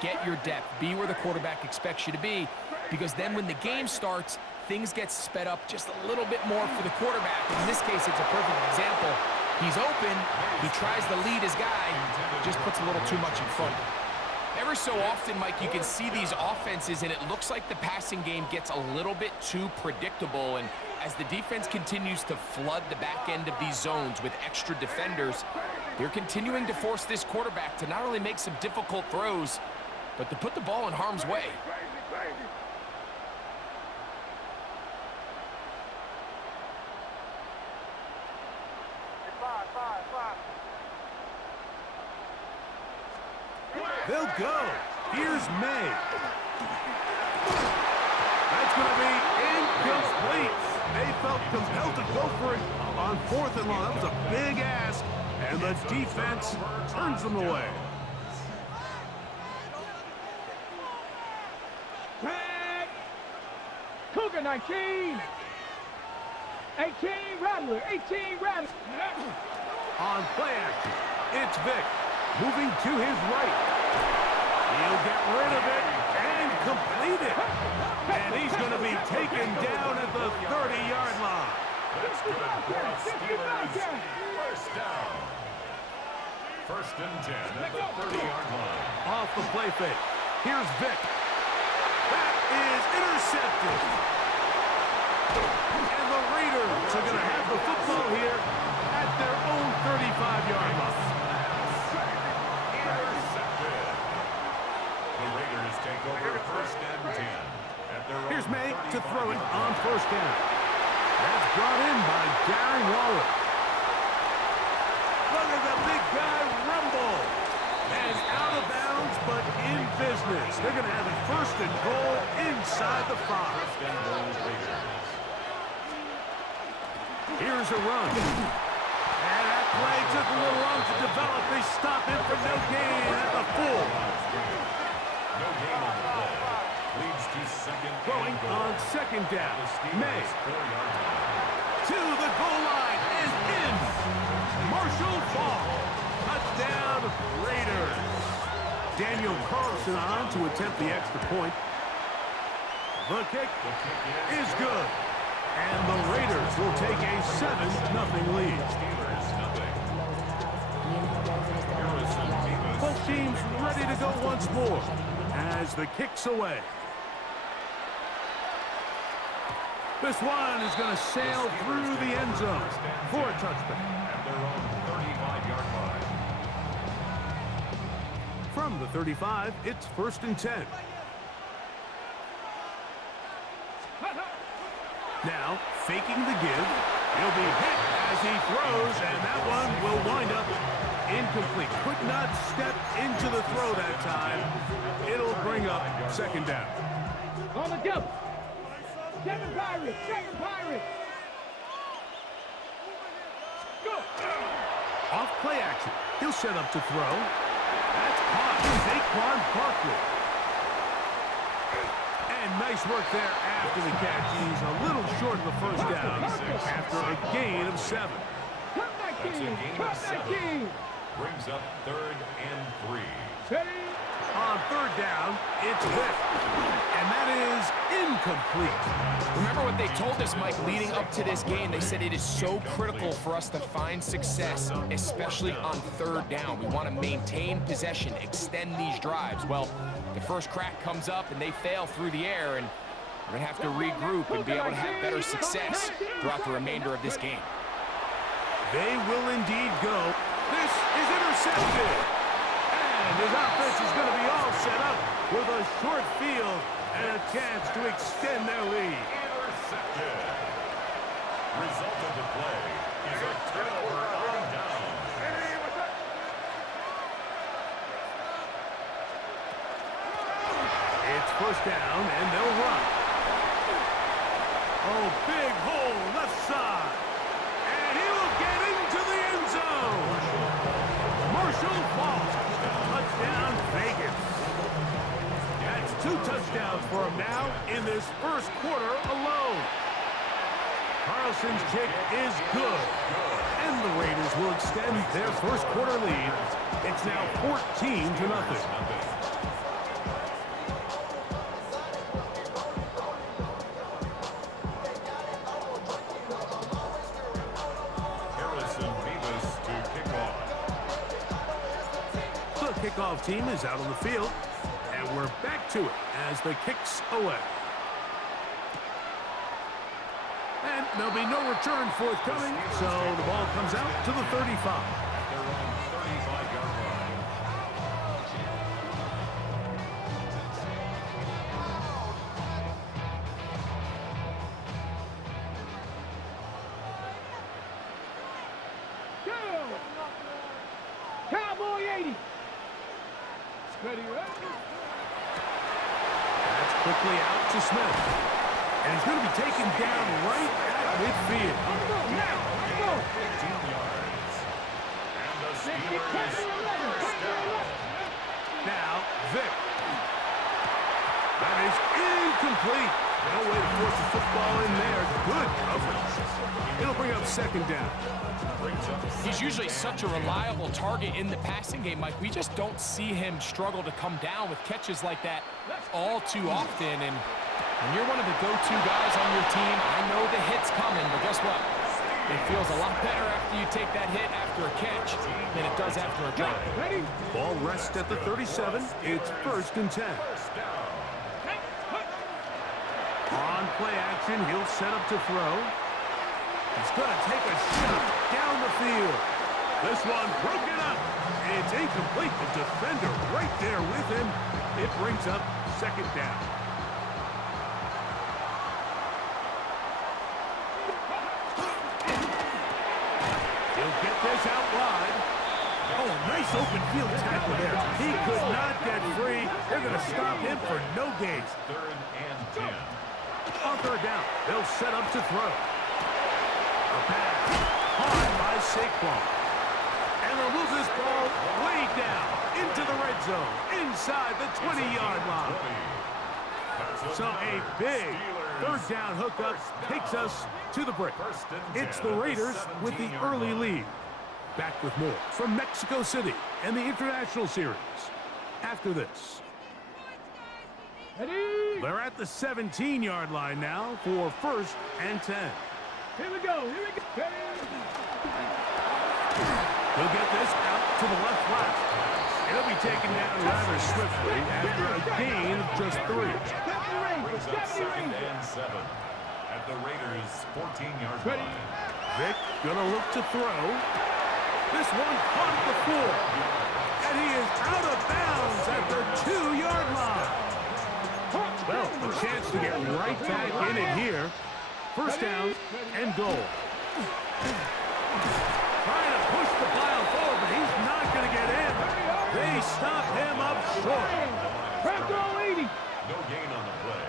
get your depth, be where the quarterback expects you to be, because then when the game starts, things get sped up just a little bit more for the quarterback. In this case, it's a perfect example. He's open, he tries to lead his guy, just puts a little too much in front. Ever so often, Mike, you can see these offenses, and it looks like the passing game gets a little bit too predictable, and as the defense continues to flood the back end of these zones with extra defenders, they're continuing to force this quarterback to not only make some difficult throws, but to put the ball in harm's way. They'll go. Here's May. That's going to be incomplete. They felt compelled to go for it on 4th and long. That was a big ask, and the defense turns them away. Cougar 19. 18 Rattler. 18 Rattler. On play action, it's Vic moving to his right. He'll get rid of it and complete it. And he's going to be taken down at the 30-yard line. That's good for the Steelers. First down. First and 10 at the 30-yard line. Off the play fake. Here's Vic. That is intercepted. And the Raiders are going to have the football here at their own 35-yard line. Take over first and 10. Here's May to throw it on first down. That's brought in by Darren Waller. Look at the big guy rumble. And out of bounds, but in business. They're going to have it first and goal inside the 5. First and goal, Raiders. Here's a run. And that play took a little long to develop. They stop him for no gain at the 4. No gain on the play. Leads to second Throwing on second down. May. 4-yard line. To the goal line and in. Marshall Fall. Touchdown, Raiders. Daniel Carlson on to attempt the extra point. The kick is good. And the Raiders will take a 7-0 lead. Steelers, nothing. Both teams ready to go once more as the kick's away. This one is going to sail through the end zone for a touchback. At their own 35-yard line. From the 35, it's first and 10. Now, faking the give. He'll be hit as he throws, and that one will wind up incomplete. Could not step into the throw that time. It'll bring up second down. On the double. Second Pirates. Second Pirates. Go. Off play action. He'll set up to throw. That's caught. Saquon Barkley. And nice work there after the catch. He's a little short of the first down after a gain of 7. That's a gain of 7. Brings up 3rd and 3. On 3rd down, it's Vic. And that is incomplete. Remember what they told us, Mike, leading up to this game. They said it is so critical for us to find success, especially on 3rd down. We want to maintain possession, extend these drives. Well, the first crack comes up and they fail through the air, and we're going to have to regroup and be able to have better success throughout the remainder of this game. They will indeed go. This is intercepted. And his offense is going to be all set up with a short field and a chance to extend their lead. Intercepted. Result of the play is a turnover on down. It's first down, and they'll run. Oh, big hole left side. And he will get into the end zone. Marshall Falk. Touchdown, Vegas. That's 2 touchdowns for him now in this first quarter alone. Carlson's kick is good. And the Raiders will extend their first quarter lead. It's now 14-0. kickoff team is out on the field. And we're back to it as the kick's away. And there'll be no return forthcoming, so the ball comes out to the 35. Their own 35-yard line. Cowboy 80. Steady, right? That's quickly out to Smith. And he's going to be taken down right at midfield. Let's go now. Let's go. 15 yards. And the Second Steelers and 11. first down. Now, Vic. That is incomplete. No way to force the football in there. Good coverage. It'll bring up second down. He's usually such a reliable target in the passing game, Mike. We just don't see him struggle to come down with catches like that all too often. And when you're one of the go-to guys on your team, I know the hit's coming, but guess what? It feels a lot better after you take that hit after a catch than it does after a drop. Ready? Ball rests at the 37. It's 1st and 10. On play action, he'll set up to throw. He's going to take a shot down the field. This one broken up. It's incomplete. The defender right there with him. It brings up second down. He'll get this out wide. Oh, nice open field tackle there. He could not get free. They're going to stop him for no gain. 3rd and 10. On third down, they'll set up to throw. A pass caught by Saquon. And they'll move this ball way down into the red zone, inside the 20-yard line. So a big third down hookup takes us to the break. It's the Raiders with the early lead. Back with more from Mexico City and the International Series after this. Ready? They're at the 17-yard line now for 1st and 10. Here we go. Here we go. He'll get this out to the left flat. It'll be taken down rather swiftly after a gain of just 3. Brings up 2nd and 7 at the Raiders' 14-yard line. Vic gonna look to throw. This one caught at the floor. And he is out of bounds at the 2-yard line. Well, a chance to get right back in it here. 1st down and goal. Trying to push the pile forward, but he's not going to get in. They stop him up short. Crackle 80. No gain on the play.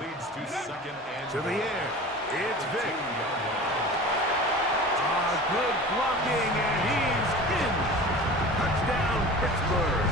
Leads to 2nd and To the air. It's Vic. 2-yard line. Good blocking, and he's in. Touchdown, Pittsburgh.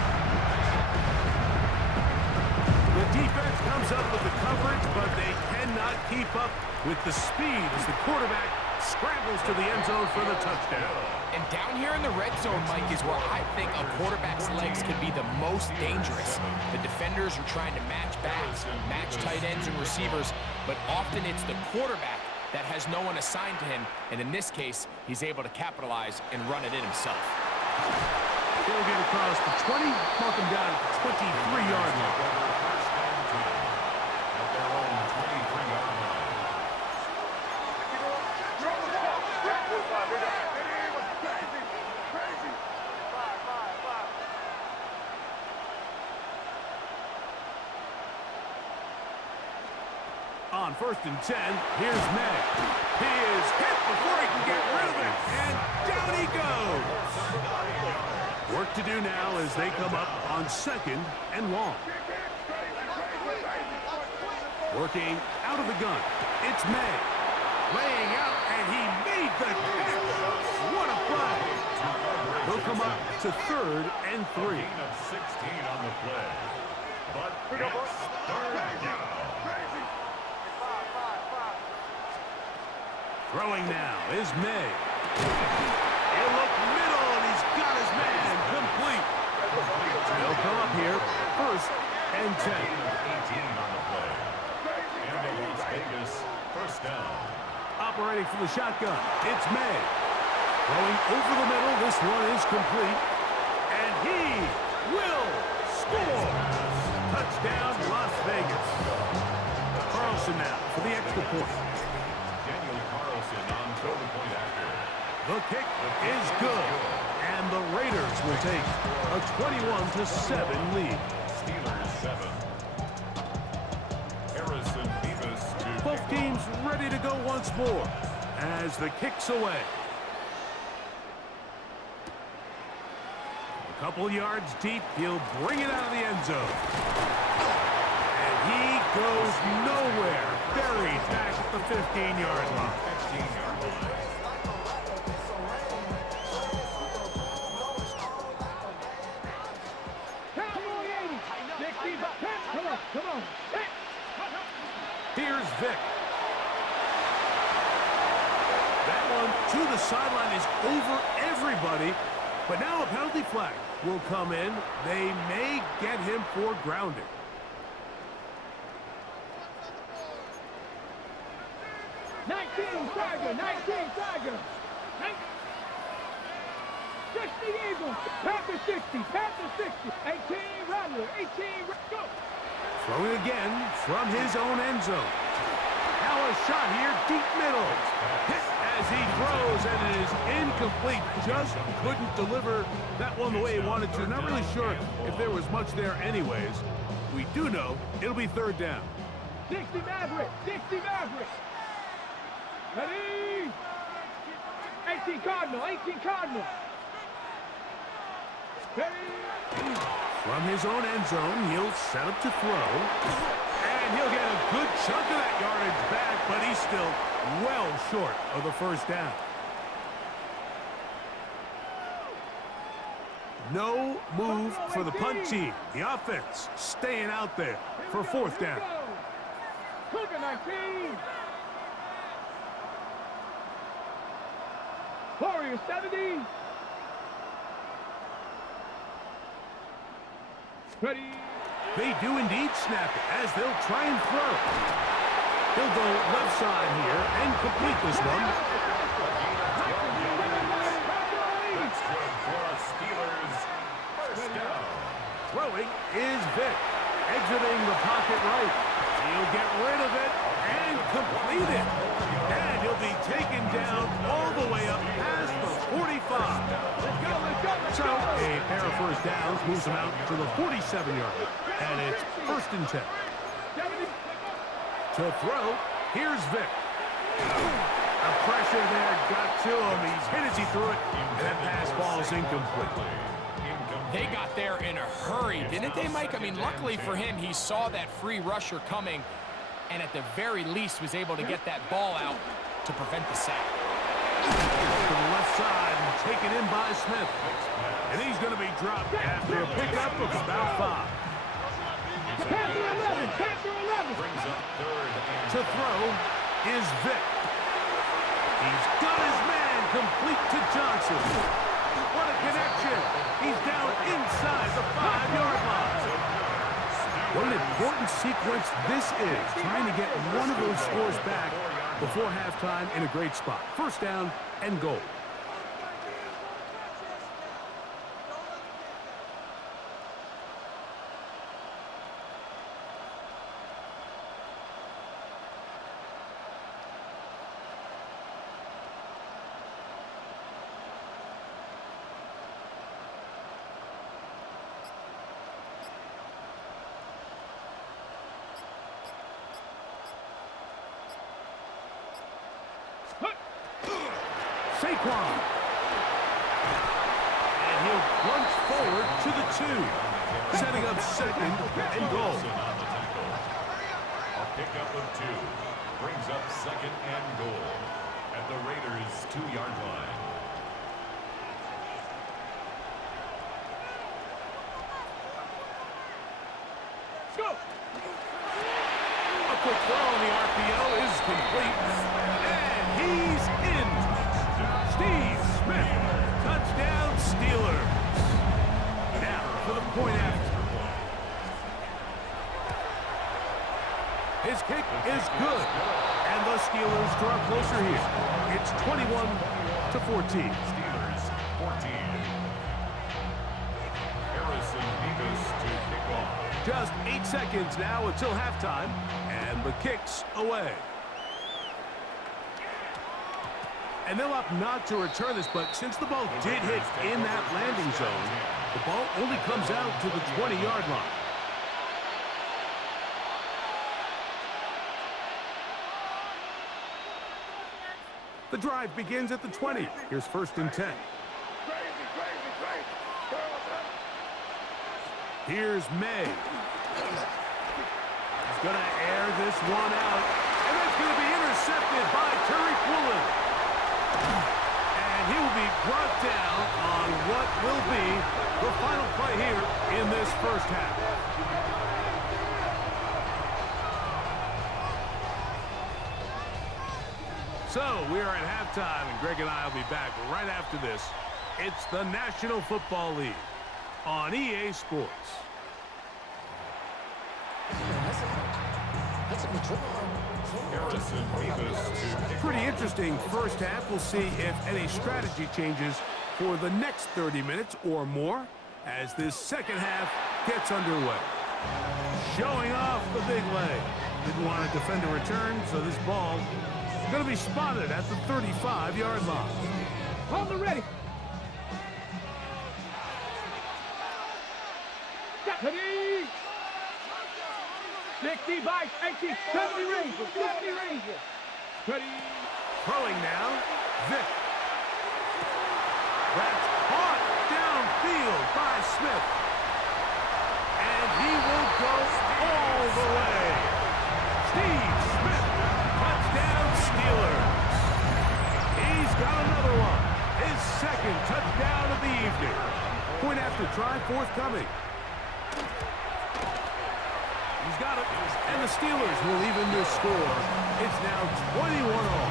The defense comes up with the coverage, but they cannot keep up with the speed as the quarterback scrambles to the end zone for the touchdown. And down here in the red zone, Mike, is where I think a quarterback's legs can be the most dangerous. The defenders are trying to match backs, match tight ends and receivers, but often it's the quarterback that has no one assigned to him, and in this case, he's able to capitalize and run it in himself. He'll get across the 20, mark him down at the 23-yard line. 1st and 10 at their own 23-yard line. On 1st and 10, here's May. He is hit before he can get rid of it, and down he goes. Work to do now as they come up on 2nd and long. Working out of the gun, it's May. Laying out, and he made the catch. What a play. He'll come up to 3rd and 3. Gain of 16 on the play. But it's 3rd down. Throwing now is May. He'll look middle, and he's got his man complete. They'll come up here, 1st and 10. Gain of 18 on the play. And the Las Vegas 1st down. Operating from the shotgun, it's May. Throwing over the middle, this one is complete. And he will Carlson now for the extra point. Daniel Carlson on throw the point after. The kick is good, and the Raiders will take a 21-7 lead. Steelers 7. Harrison Beavis to Both teams ready to go once more as the kick's away. A couple yards deep, he'll bring it out of the end zone. And he goes nowhere, buried back at the 15-yard line. 15-yard line. Cowboy 80. 60. Come on. Here's Vic. That one to the sideline is over everybody, but now a penalty flag will come in. They may get him for grounding. Nineteen Tiger. 60 Eagles. Panther 60. 18 Rattler. 18. Go. Throwing again from his own end zone. Now a shot here, deep middle. Hit as he throws, and it is incomplete. Just couldn't deliver that one the way he wanted to. Not really sure if there was much there anyways. We do know it'll be third down. 60 Maverick. Ready? 18 Cardinal. Ready? From his own end zone, he'll set up to throw. And he'll get a good chunk of that yardage back, but he's still well short of the first down. No move for the punt team. The offense staying out there for fourth down. Cougar 19. Warriors 70. Ready? They do indeed snap it as they'll try and throw. He'll go left side here and complete this one. That's good for a Steelers first down. Throwing is Vic. Exiting the pocket right. He'll get rid of it and complete it. And he'll be taken down all the way up past the 45. So a pair of first downs moves him out to the 47-yard line. And it's first and 10. To throw, here's Vic. The pressure there got to him. He's hit as he threw it, and that pass falls incomplete. They got there in a hurry, didn't they, Mike? I mean, luckily for him, he saw that free rusher coming and at the very least was able to get that ball out to prevent the sack. To the left side and taken in by Smith. And he's going to be dropped after a pickup of about 5. Panther 11. Brings up third and To throw is Vic. He's got his man complete to Johnson. What a connection. He's down inside the 5-yard line. What an important sequence this is, trying to get one of those scores back before halftime in a great spot. First down and goal. Saquon. And he'll plunge forward to the 2. Setting up second and goal. on the tackle. A pickup of 2 brings up second and goal at the Raiders' 2-yard line. Go. A quick throw on the RPO is complete. And he's in. Steve Smith. Touchdown Steelers. Now for the point after. His kick is good. And the Steelers draw closer here. It's 21-14. Steelers 14. Harrison Beavis to kick off. Just 8 seconds now until halftime. And the kick's away. And they'll opt not to return this, but since the ball did hit in that landing zone, the ball only comes out to the 20-yard line. The drive begins at the 20. Here's 1st and 10. Here's May. He's going to air this one out. And that's going to be intercepted by Tariq Woolen. And he will be brought down on what will be the final play here in this first half. So we are at halftime, and Greg and I will be back right after this. It's the National Football League on EA Sports. Pretty interesting first half. We'll see if any strategy changes for the next 30 minutes or more as this second half gets underway. Showing off the big leg. Didn't want to defend a return, so this ball is going to be spotted at the 35-yard line. Hold the ready. Ready. 60 by 80, 70 ranges, 70 ranges. Ready. Throwing now, Vick. That's caught downfield by Smith. And he will go all the way. Steve Smith, touchdown Steelers. He's got another one. His second touchdown of the evening. Point after try forthcoming. He's got it, and the Steelers will even this score. It's now 21-all.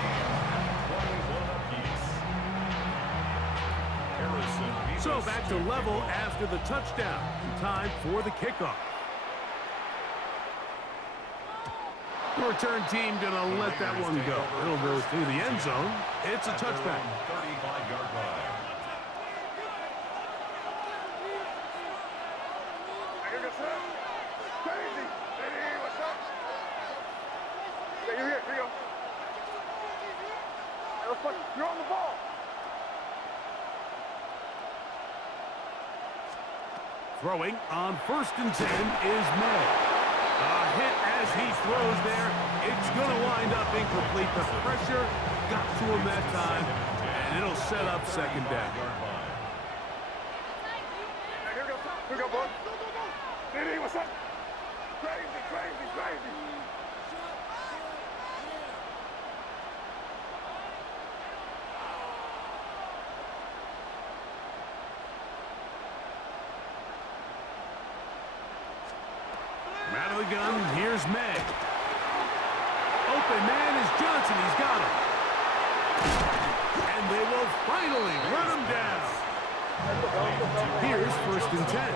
So back to level after the touchdown. Time for the kickoff. The return team gonna let that one go. It'll go through the end zone. It's a touchback. 35-yard line. You're on the ball. Throwing on 1st and 10 is May. A hit as he throws there. It's going to wind up incomplete. The pressure got to him that time, and it'll set up second down. Here we go, boy. Diddy, what's up? Crazy, crazy, crazy. Out of the gun, here's May. Open man is Johnson. He's got him. And they will finally run him down. Here's 1st and 10. A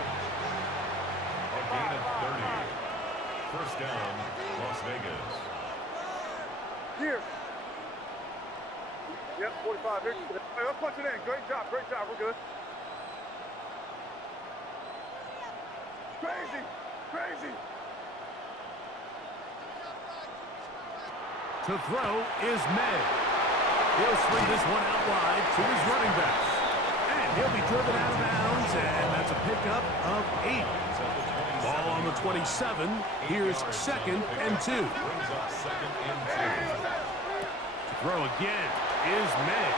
gain of 30. First down, Las Vegas. Here. Yep, 45 here. Hey, let's punch it in. Great job, we're good. Crazy, crazy. To throw is May. He'll swing this one out wide to his running backs. And he'll be driven out of bounds, and that's a pickup of 8. Ball on the 27. Here's 2nd and 2. To throw again is May.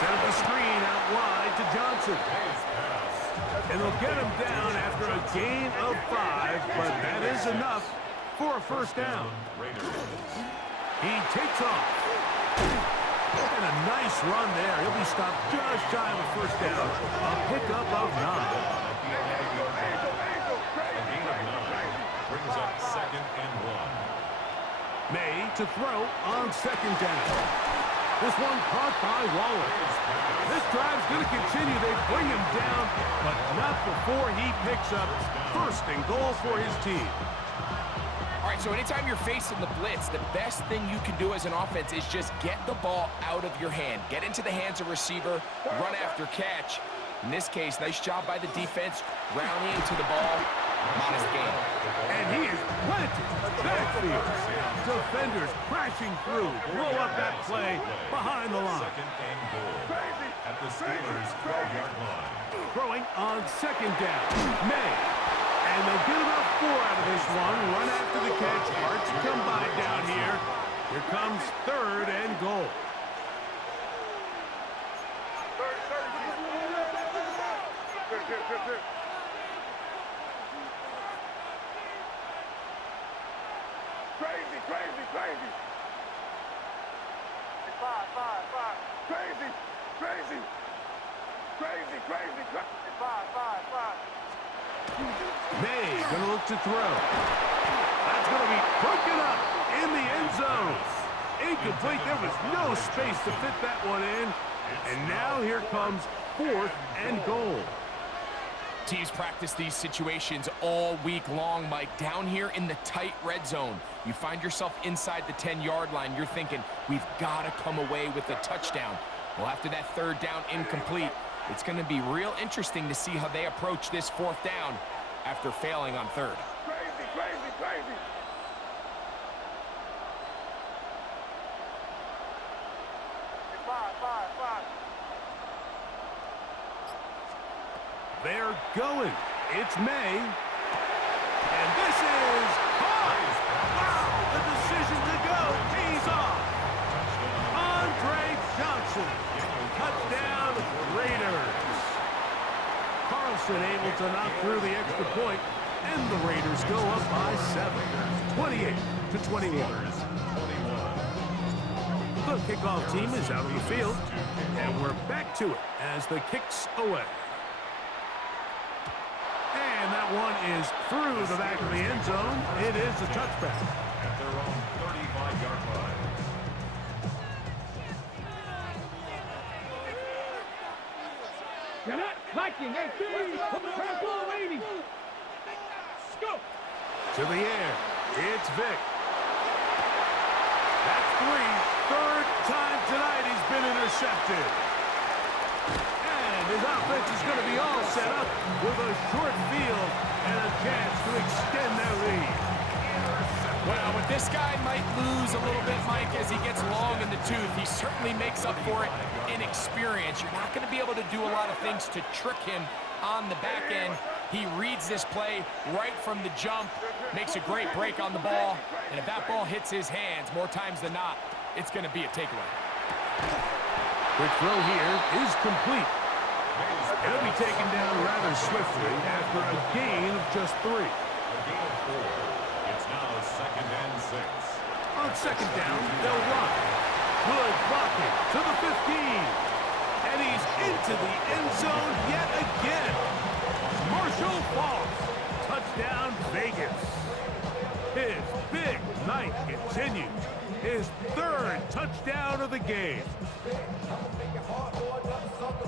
Set up the screen out wide to Johnson. And they'll get him down after a gain of 5, but that is enough for a first down. He takes off. And a nice run there. He'll be stopped just shy of a first down. A pickup of 9. A gain of 9 brings up 2nd and 1. May to throw on 2nd down. This one caught by Waller. This drive's going to continue. They bring him down, but not before he picks up 1st and goal for his team. All right, so anytime you're facing the blitz, the best thing you can do as an offense is just get the ball out of your hand. Get into the hands of receiver, run after catch. In this case, nice job by the defense, rallying to the ball. Modest game. And he is planted. That's backfield. Defenders crashing through. Blow up that play behind the line. Second and goal at the Steelers' 12-yard line. Throwing on second down. May. And they'll get about 4 out of this one. Run after the catch. Hard to come by down here. Here comes third and goal. Crazy, crazy, crazy. Five. Crazy, crazy. Crazy, crazy, crazy. Five. May gonna look to throw. That's gonna be broken up in the end zone. Incomplete. There was no space to fit that one in. And now here comes fourth and goal. Teams practice these situations all week long, Mike. Down here in the tight red zone, you find yourself inside the 10-yard line. You're thinking, we've got to come away with a touchdown. Well, after that third down incomplete, it's going to be real interesting to see how they approach this fourth down after failing on third. Crazy, crazy, crazy. Five. They're going. It's May. And this is hard. Wow, the decision to go pays off. Andre Johnson. Touchdown, Raiders. Carlson able to knock through the extra point, and the Raiders go up by 7, 28-21. The kickoff team is out on the field, and we're back to it as the kick's away. And that one is through the back of the end zone. It is a touchback. At their own 35-yard line. You're not clicking. Hey, Purple waiting. Go. To the air. It's Vic. That's 3. Third time tonight he's been intercepted. And his offense is going to be all set up with a short field and a chance to extend their lead. Well, but this guy might lose a little bit, Mike, as he gets long in the tooth. He certainly makes up for it in experience. You're not going to be able to do a lot of things to trick him on the back end. He reads this play right from the jump, makes a great break on the ball, and if that ball hits his hands more times than not, it's going to be a takeaway. Quick throw here is complete. It'll be taken down rather swiftly after a gain of just 3. A gain of 4. It's now second and 6. On second down, they'll run. Good blocking to the 15. And he's into the end zone yet again. Marshall Falk. Touchdown, Vegas. His big night continues. His third touchdown of the game.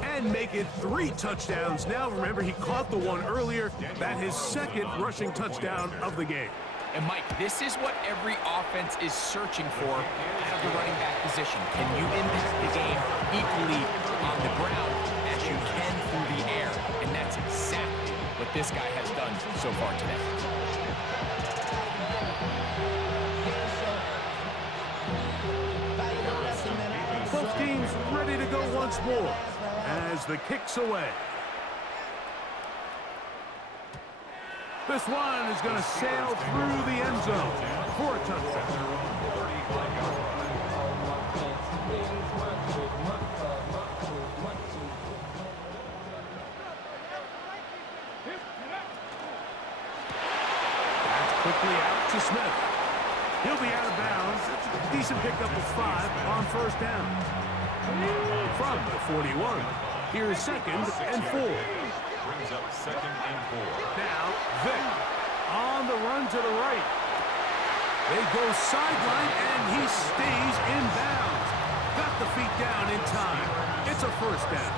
And make it 3 touchdowns now. Remember, he caught the one earlier. That his second rushing touchdown of the game. And, Mike, this is what every offense is searching for out of the running back position. Can you impact the game equally on the ground as you can through the air? And that's exactly what this guy has done so far today. Both teams ready to go once more as the kick's away. This one is going to sail through the end zone for a touchdown. That's quickly out to Smith. He'll be out of bounds. It's a decent pickup of 5 on first down. From the 41, here's second and 4. Brings up second and 4. Now, Vic on the run to the right. They go sideline, and he stays in bounds. Got the feet down in time. It's a first down.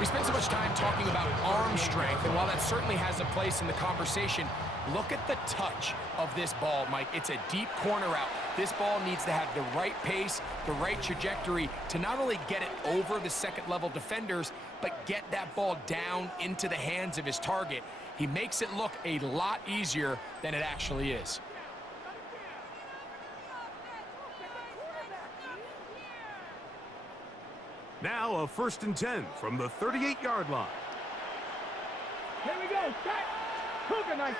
We spend so much time talking about arm strength, and while that certainly has a place in the conversation, look at the touch of this ball, Mike. It's a deep corner route. This ball needs to have the right pace, the right trajectory to not only get it over the second-level defenders, but get that ball down into the hands of his target. He makes it look a lot easier than it actually is. Now a 1st and 10 from the 38-yard line. Here we go. Back. Cougar knife.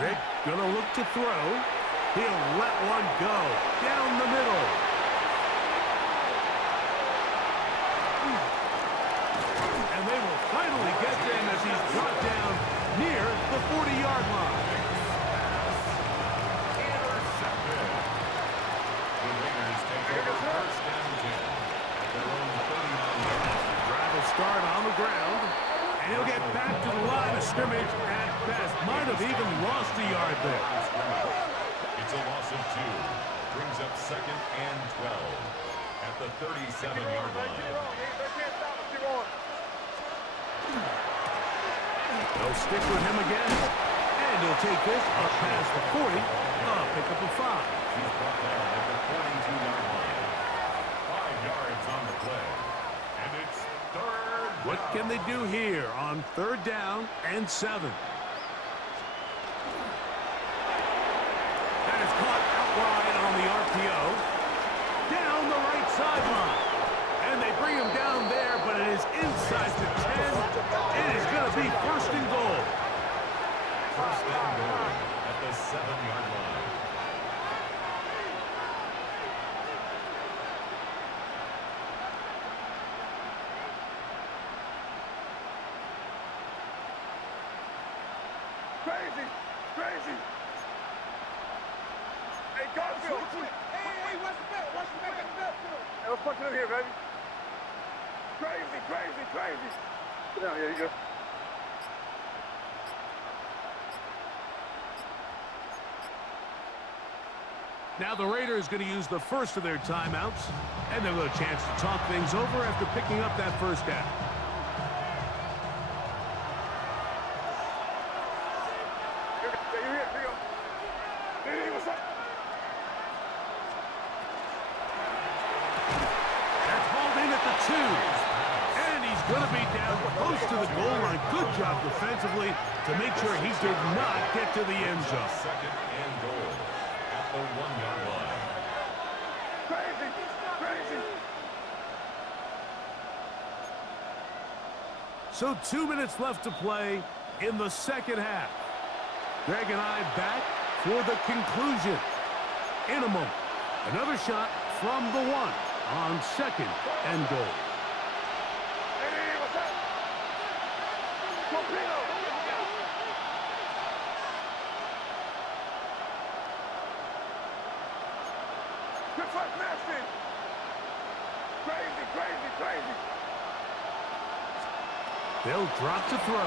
Vic gonna look to throw. He'll let one go down the middle. And they will finally get him as he's brought down near the 40-yard line. Intercepted. The Raiders take over 1st and 10 at their own 39-yard line. Drive will start on the ground. And he'll get back to the line of scrimmage at best. Might have even lost a yard there. It's a loss of 2. Brings up 2nd and 12 at the 37-yard line. They'll stick with him again. And he'll take this up past the 40. Pick up a 5. He's brought down at the 42-yard line. 5 yards on the play. And it's 3rd down. What can they do here on 3rd down and 7? That is caught out wide on the RPO. Down the right sideline. And they bring him down there, but it is inside the 10. It is going to be 1st and goal. 1st and goal at the 7-yard line. Crazy! Crazy! Hey, Garfield! Hey, watch the belt! Watch the belt! Hey, let's punch it in here, baby. Crazy, crazy, crazy! Sit down, here you go. Now the Raiders going to use the first of their timeouts, and they'll get a chance to talk things over after picking up that 1st down. That's hauled in at the 2. And he's going to be down close to the goal line. Good job defensively to make sure he did not get to the end zone. 2nd and goal at the 1-yard line. Crazy! Crazy! So 2 minutes left to play in the 2nd half. Greg and I back for the conclusion. In a moment, another shot from the 1 on 2nd and goal. Hey, what's up? Torpedo! Good fight, nasty! Crazy, crazy, crazy! They'll drop to throw.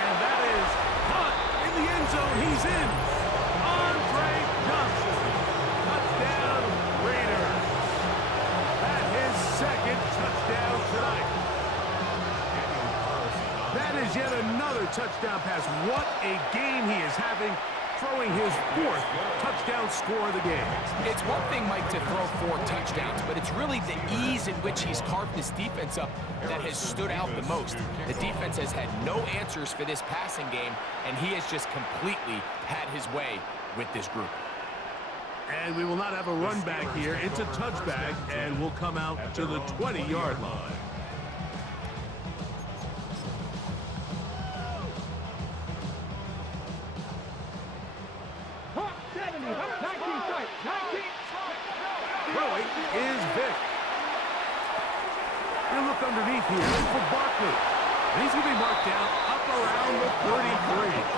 And that is caught in the end zone. He's in. Andre Johnson. Touchdown, Raiders. That his 2nd touchdown tonight. That is yet another touchdown pass. What a game he is having, throwing his 4th touchdown score of the game. It's one thing, Mike, to throw 4 touchdowns, but it's really the ease in which he's carved this defense up that has stood out the most. The defense has had no answers for this passing game, and he has just completely had his way with this group. And we will not have a run back here. It's a touchback, and we'll come out to the 20-yard line. Hawk 70. 19 strike. 19. Throwing is Vic. He'll look underneath here for Barkley. And he's going to be marked down up around the 33.